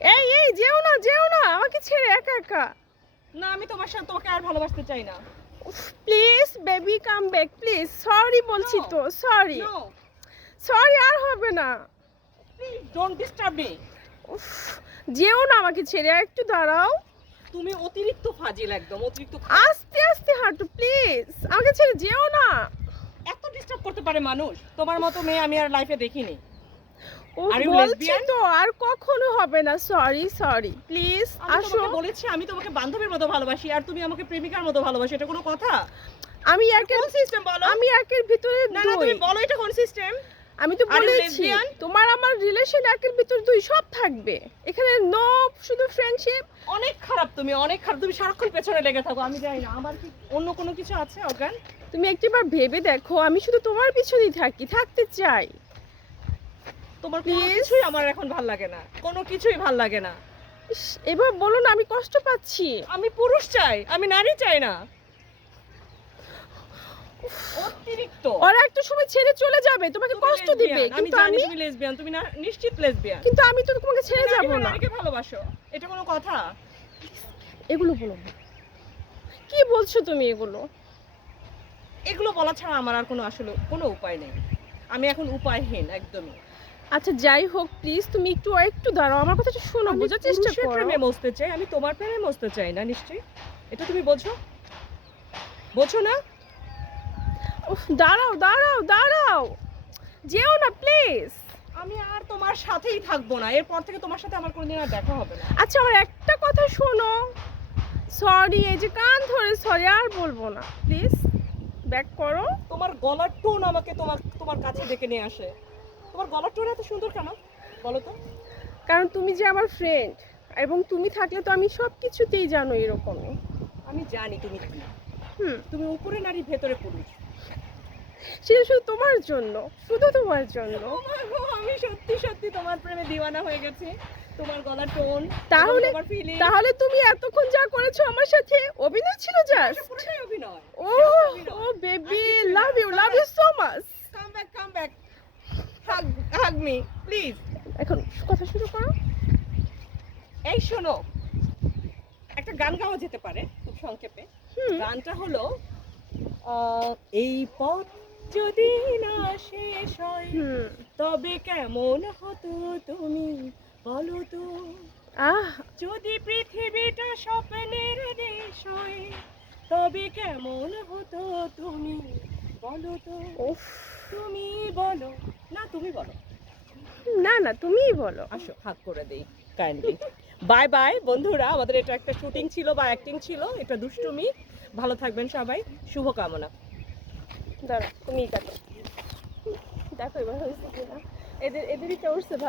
এই এই যেও না আমাকে ছেড়ে একা একা। না, আমি তোমাকে আর ভালোবাসতে চাই না। Please baby come back please. Sorry বলছি No, তো, সরি নো, সরি, আর হবে না। Please don't disturb me. উফ, যেও না আমাকে ছেড়ে, আর একটু দাঁড়াও। তুমি অতিরিক্ত ফাজিল, একদম অতিরিক্ত। আস্তে আস্তে হাঁটো প্লিজ, আমাকে ছেড়ে যেও না। এত ডিস্টার্ব করতে পারে মানুষ? তোমার মতো মেয়ে আমি আর লাইফে দেখিনি। ও Are you বলছি lesbian? তো, আর কখনো হবে না। সরি সরি প্লিজ আমি আসো। তোমাকে বলেছি আমি তোমাকে বান্ধবীর মতো ভালোবাসি, আর তুমি আমাকে প্রেমিকার মতো ভালোবাসো। এটা কোনো কথা? আমি একের কোন সিস্টেম বলো? আমি একের ভিতরে না না, দুই। তুমি বলো এটা কোন সিস্টেম? আমি তো Are you বলেছি lesbian? তোমার আমার রিলেশন একের ভিতর দুই, সব থাকবে এখানে। নো শুধু ফ্রেন্ডশিপ। অনেক খারাপ, তুমি অনেক খারাপ। তুমি সারাক্ষণ পেছনে লেগে থাকো। আমি জানি না আমার কি অন্য কোনো কিছু আছে অজ্ঞান। তুমি একটিবার ভেবে দেখো, আমি শুধু তোমার পিছনেই থাকতে চাই। তোমার কোনো Please? কিছুই আমার এখন ভাল লাগে না, কোনো কিছুই ভাল লাগে না। ইস, এবার বলো না, আমি কষ্ট পাচ্ছি। আমি পুরুষ চাই, আমি নারী চাই না। অতিরিক্ত। ওরা একটা সময় ছেড়ে চলে যাবে, তোমাকে তুমি কষ্ট lesbian, দিবে, আমি কিন্তু জানি আমি তুমি লেসবিয়ান, তুমি না নিশ্চিত লেসবিয়ান। কিন্তু আমি তো তোমাকে ছেড়ে যাব না। নারীকে ভালোবাসো, এটা কোনো কথা? এগুলো বলো না, কি বলছো তুমি এগুলো? এগুলো বলা ছাড়া আমার আর কোনো আসলে কোনো উপায় নেই। আমি এখন উপায়হীন একদমই। আচ্ছা যাই হোক, প্লিজ তুমি একটু দাঁড়াও, আমার কথা একটু শোনো, আমি বোঝার চেষ্টা পুরুষের করো। প্রেমে মজতে চাই, আমি তোমার প্রেমে মজতে চাই না। নিশ্চয়ই এটা তুমি বোঝো, বোঝো না? উফ, দাঁড়াও দাঁড়াও দাঁড়াও, যেও না প্লিজ। আমি আর তোমার সাথেই থাকবো না, এরপর থেকে তোমার সাথে আমার কোনোদিন আর দেখা হবে না। আচ্ছা আমার একটা কথা শোনো। সরি, এই যে কান ধরে সরি, আর বলবো না, প্লিজ ব্যাক করো। তোমার গলার টোন আমাকে তোমার কাছে ডেকে নিয়ে আসে। তোমার গলার টোন এত সুন্দর কেন বলো তো? কারণ তুমি যে আমার ফ্রেন্ড, এবং তুমি থাকলে তো আমি সব কিছুতেই জানো এরকমই। আমি জানি তুমি কি। হুম, তুমি উপরে নারী ভেতরে পুরুষ। সেটা শুধু তোমার জন্য, শুধু তোমার জন্য। আমি সত্যি সত্যি তোমার প্রেমে দিওয়ানা হয়ে গেছি। তোমার গলার টোন, তাহলে তোমার ফিলিং, তাহলে তুমি এতক্ষণ যা করেছো আমার সাথে অভিনয় ছিল জাস্ট। পুরোটাই অভিনয়। Oh oh baby, love you so much. Come back, hug me please. এখন কথা শুরু করো। এই শোনো, একটা গান গাওয়া যেতে পারে খুব সংক্ষেপে। হুম। গানটা হলো এই পথ যদি না শেষ হয় হুম। তবে কেমন হতো তুমি বলো তো। আহ, যদি পৃথিবীটা স্বপ্নের দেশ হয় তবে কেমন হতো তুমি বলো তো। উফ, তুমি বলো না, তুমি বলো। না না তুমিই বলো। আসো হাত করে দেই কাইন্ডলি। বাই বাই বন্ধুরা, আমাদের এটা একটা শুটিং ছিল বা অ্যাক্টিং ছিল, এটা দুষ্টুমি। ভালো থাকবেন সবাই, শুভকামনা। দাঁড়া, তুমিই কাটো। দেখো এবার হয়েছে কিনা, এদেরই চড়ছে।